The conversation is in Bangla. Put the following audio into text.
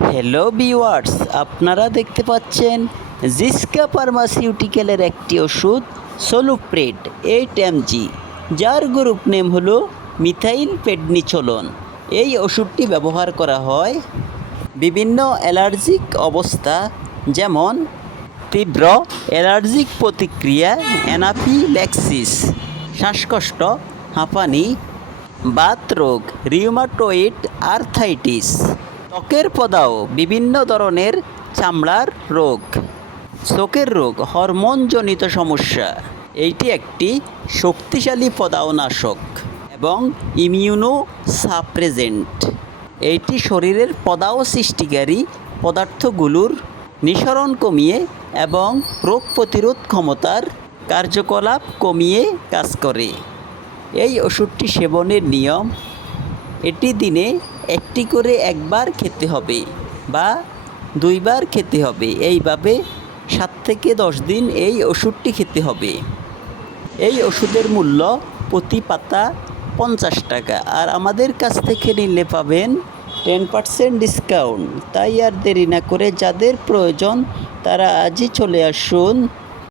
হ্যালো ভিউয়ার্স আপনারা দেখতে পাচ্ছেন জিসকা ফার্মাসিউটিক্যালের একটি ওষুধ সোলুপ্রেড এইট এমজি যার গ্রুপ নেম হলো মিথাইল পেডনিচলন এই ওষুধটি ব্যবহার করা হয় বিভিন্ন অ্যালার্জিক অবস্থা, যেমন তীব্র অ্যালার্জিক প্রতিক্রিয়া, অ্যানাফিল্যাক্সিস, শ্বাসকষ্ট, হাঁপানি, বাত রোগ রিউমাটয়েড আর্থাইটিস ত্বকের পদাও বিভিন্ন ধরনের চামড়ার রোগ। চোখের রোগ, হরমোনজনিত সমস্যা, এইটি একটি শক্তিশালী পদাওনাশক এবং ইমিউনো সাপ্রেজেন্ট এইটি শরীরের পদাও সৃষ্টিকারী পদার্থগুলোর নিঃসরণ কমিয়ে এবং রোগ প্রতিরোধ ক্ষমতার কার্যকলাপ কমিয়ে কাজ করে। এই ওষুধটি সেবনের নিয়ম এটি দিনে একটি করে একবার খেতে হবে বা দুইবার খেতে হবে। এইভাবে সাত থেকে দশ দিন এই ওষুধটি খেতে হবে। এই ওষুধের মূল্য প্রতি পাতা পঞ্চাশ টাকা। আর আমাদের কাছ থেকে নিলে পাবেন টেন পার্সেন্ট ডিসকাউন্ট। তাই আর দেরি না করে যাদের প্রয়োজন তারা আজই চলে আসুন